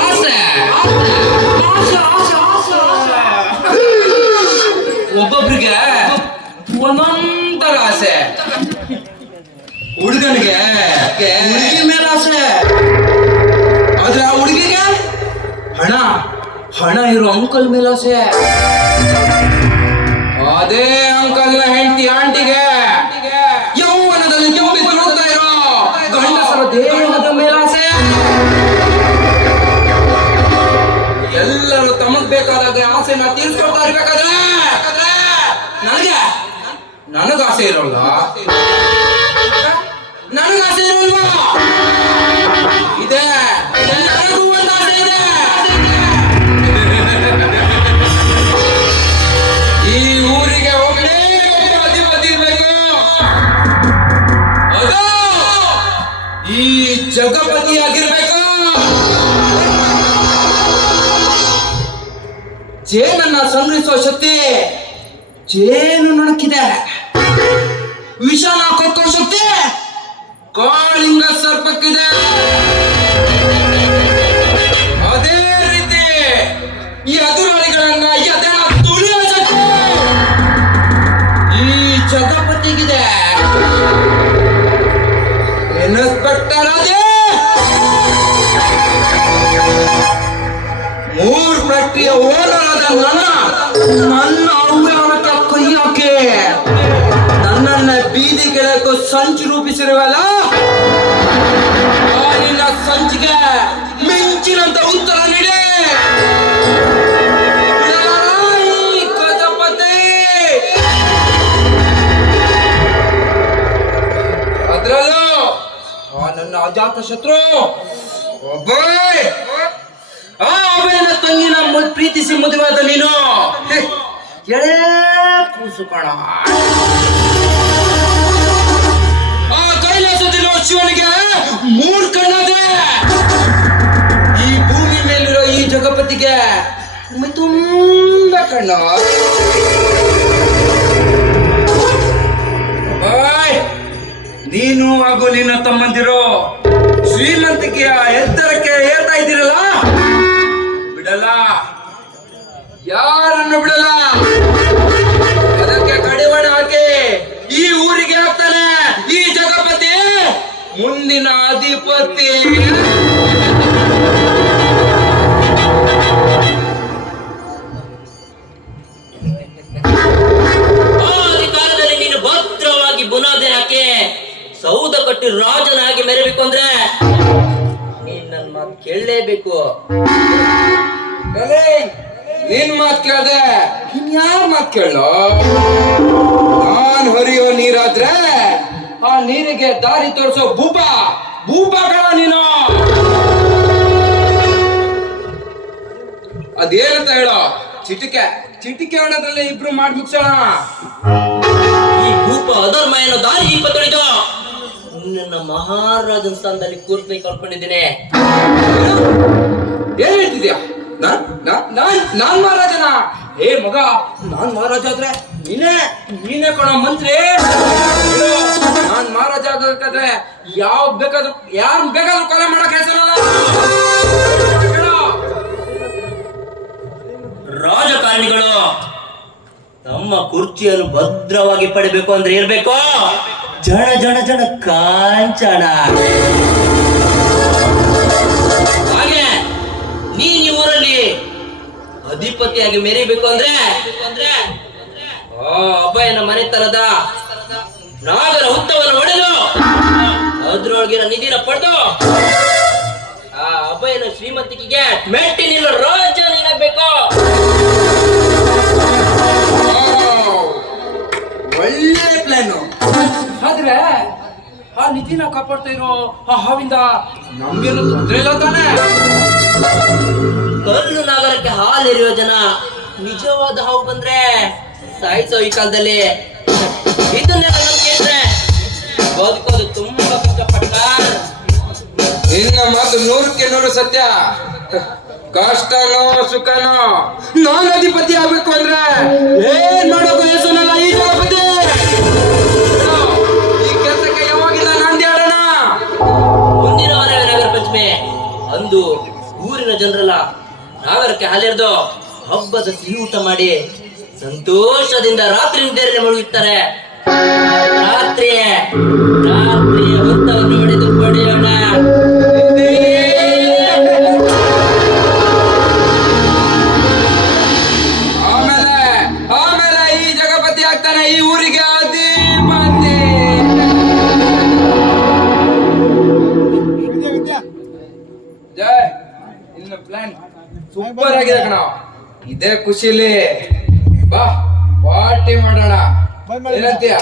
ಆಸೆ ಆಸೆ ಆಸೆ ಆಸೆ ಒಬ್ಬೊಬ್ರಿಗೆ ಒಂದೊಂದರ ಆಸೆ ಹುಡುಗನಿಗೆ ಹುಡುಗಿ ಮೇಲೆ ಆಸೆ ಆದ್ರೆ ಆ ಹುಡುಗಿಗೆ ಹಣ ಹಣ ಇರೋ ಅಂಕಲ್ ಮೇಲೆ ಆಸೆ ಅದೇ ಅಂಕಲ್ನ ಹೆಂಡತಿ ಆಂಟಿಗೆ ಆಸೆನ ತೀರ್ಸ್ಕೊಳ್ತಾ ಇರ್ಬೇಕಾದ್ರೆ ನನಗೆ? ನನಗ ಆಸೆ ಇರೋಲ್ಲ. ನನಗ ಆಸೆ ಇರೋಲ್ವಾ? ಇದೆ. ಜಗಪತಿ ಒಂದು ಜೇನನ್ನ ಸಂಗ್ರಹಿಸುವ ಶಕ್ತಿ ಜೇನು ನಡಕಿದೆ ವಿಷನ ಕೊಕ್ಕೋ ಶಕ್ತಿ ಕಾಳಿಂಗ ಸರ್ಪಕ್ಕಿದೆ. ಅದೇ ರೀತಿ ಈ ಅದುರಾಳಿಗಳನ್ನ ಎದೆನ ತುಳಿಯುವ ಈ ಜಗಪತಿಗಿದೆ. ಇನ್ಸ್ಪೆಕ್ಟರ್ ಅದೇ. ಮೂರ್ ಫ್ಯಾಕ್ಟರಿಯ ಓನರ್ ಆದ ನನ್ನ ನನ್ನ ಅವ್ಯವಹಾರ ಕೈ ಹಾಕಿ ನನ್ನನ್ನ ಬೀದಿ ಕೆಳಕ್ಕೆ ಸಂಚು ರೂಪಿಸಿರುವಲ್ಲ? ನಿನ್ನ ಸಂಚಿಗೆ ಮಿಂಚಿನಂತ ಉತ್ತರ ನೀಡಿ. ಅದ್ರಲ್ಲೂ ನನ್ನ ಅಜಾತ ಶತ್ರು. ಒಬ್ಬ ಆ ತಂಗಿನ ಪ್ರೀತಿಸಿ ಆದ ನೀನು. ಎಳೆ ಕೂಸು ಕಣ. ಆ ಶಿವನಿಗೆ ಮೂರ್ ಕಣ್ಣದೆ. ಈ ಭೂಮಿ ಮೇಲಿರೋ ಈ ಜಗಪತಿಗೆ ತುಂಬ ಕಣ್ಣ. ನೀನು ಹಾಗೂ ನಿನ್ನ ತಮ್ಮಂದಿರೋ ಶ್ರೀಮಂತಿಕೆಯ ಎತ್ತರಕ್ಕೆ ಯಾರನ್ನು ಬಿಡಲ್ಲ? ಅದಕ್ಕೆ ಕಡಿವಾಣ ಹಾಕಿ ಈ ಊರಿಗೆ ಹಾಕ್ತಾನೆ ಈ ಜಗಪತಿ ಮುಂದಿನ ಅಧಿಪತಿ. ಸೌದ ಕಟ್ಟಿ ರಾಜನಾಗಿ ಮೆರಬೇಕು ಅಂದ್ರೆ ನೀನ್ ನನ್ನ ಮಾತು ಕೇಳಲೇಬೇಕು. ನಿನ್ ಮಾತ್ ಕೇಳ್ದೆ. ಇನ್ಯಾರ ಮಾತ್ ಕೇಳೋ ನಾನ್ ಹರಿಯೋ ನೀರಾದ್ರೆ ಆ ನೀರಿಗೆ ದಾರಿ ತೋರಿಸೋ ಭೂಪ. ಭೂಪ ಕಣ ನೀನು. ಅದೇನಂತ ಹೇಳೋ? ಚಿಟಿಕೆ. ಚಿಟಿಕೆ ಹೊಡೋದ್ರಲ್ಲಿ ಇಬ್ರು ಮಾಡಿ ಮುಗ್ಸೋಣ. ಈ ಭೂಪ ಅಧರ್ಮ ಏನೋ ದಾರಿ ಈ ತೊಳೆದು ನನ್ನ ಮಹಾರಾಜನ ಸ್ಥಾನದಲ್ಲಿ ಕೂರ್ಸ್ಬೇಕು ಕಳ್ಕೊಂಡಿದ್ದೀನಿ. ಏನ್ ಹೇಳ್ತಿದ್ಯಾ? ನಾನ್ ಮಹಾರಾಜನ. ಏ ಮಗ, ನಾನ್ ಮಹಾರಾಜ ಆದ್ರೆ ನೀನೇ ನೀನೇ ಕೊಡೋ ಮಂತ್ರಿ. ನಾನ್ ಮಹಾರಾಜ ಆಗಬೇಕಾದ್ರೆ ಯಾವ ಬೇಕಾದ್ರೂ, ಯಾರು ಬೇಕಾದ್ರೂ ಕೊಲೆ ಮಾಡಕ್ ಹೆಸರಲ್ಲ. ರಾಜಕಾರಣಿಗಳು, ತಮ್ಮ ಕುರ್ಚಿಯನ್ನು ಭದ್ರವಾಗಿ ಪಡಿಬೇಕು ಅಂದ್ರೆ ಇರ್ಬೇಕು ಜನ ಜಣ ಜಣ ಕಾಂಚನ ಅಧಿಪತಿಯಾಗಿ ಮೆರಿಬೇಕು ಅಂದ್ರೆ? ಆ ಅಭಯನ ಮನೆತನದ ನಾಗರ ಹುತ್ತವನ್ನು ಹೊಡೆದು ಅದ್ರೊಳಗಿನ ನಿಧಿನ ಪಡೆದು ಆ ಅಭಯನ ಶ್ರೀಮಂತಿಕೆಗೆ ಮೆಟ್ಟಿ ನಿಲ್ಲ ರಾಜ ನೀಡಬೇಕು ಒಳ್ಳೆ ಪ್ಲಾನ್ ಆದ್ರೆ ಆ ನಿಧಿನ ಕಾಪಾಡ್ತಾ ಇರೋ ಆ ಹಾವಿಂದ ನಮ್ಗೇನು ತೊಂದ್ರೆ ಇಲ್ಲ ತಾನೆ? ಕಲ್ಲು ನಗರಕ್ಕೆ ಹಾಲಿರುವ ಜನ ನಿಜವಾದ ಹಾವು ಬಂದ್ರೆ ಸಾಯಿಸೋ ಈ ಕಾಲದಲ್ಲಿ. ಇದನ್ನೆಲ್ಲ ನಂಬಿಕೆ ಇದ್ರೆ ಬದುಕೋದು ತುಂಬಾ ಕಷ್ಟಪಟ್ಟ ನಿನ್ನ ಮಾತು ನೂರಕ್ಕೆ ನೂರು ಸತ್ಯ. ಕಷ್ಟನೋ ಸುಖನೋ ನಾನ್ ಅಧಿಪತಿ ಆಗ್ಬೇಕು ಅಂದ್ರೆ ಏನ್ ಮಾಡೋದು ಯೇಸುನಲ್ಲ ಈ ಜಗಪತಿ ಈ ಕೆಲಸಕ್ಕೆ ಯಾವಾಗಿಲ್ಲ ನಾಂದಿ ಆಡೋಣ ಮುಂದಿನ ವಾರ ಇಂದು ಊರಿನ ಜನರೆಲ್ಲ ನಾಗರಕ್ಕೆ ಹಾಲೆರೆದು ಹಬ್ಬದ ಸಿಹಿ ಊಟ ಮಾಡಿ ಸಂತೋಷದಿಂದ ರಾತ್ರಿ ನಿದ್ದೆಯಲ್ಲಿ ಮುಳುಗುತ್ತಾರೆ ರಾತ್ರಿ ರಾತ್ರಿ ವೃತ್ತವನ್ನು ಇನ್ನು ಪ್ಲಾನ್ ಸೂಪರ್ ಆಗಿದೆ ಕಣ. ಇದೇ ಖುಷಿಲಿ. ಬಾ ಪಾರ್ಟಿ ಮಾಡೋಣ. ಏನಂತೀಯ?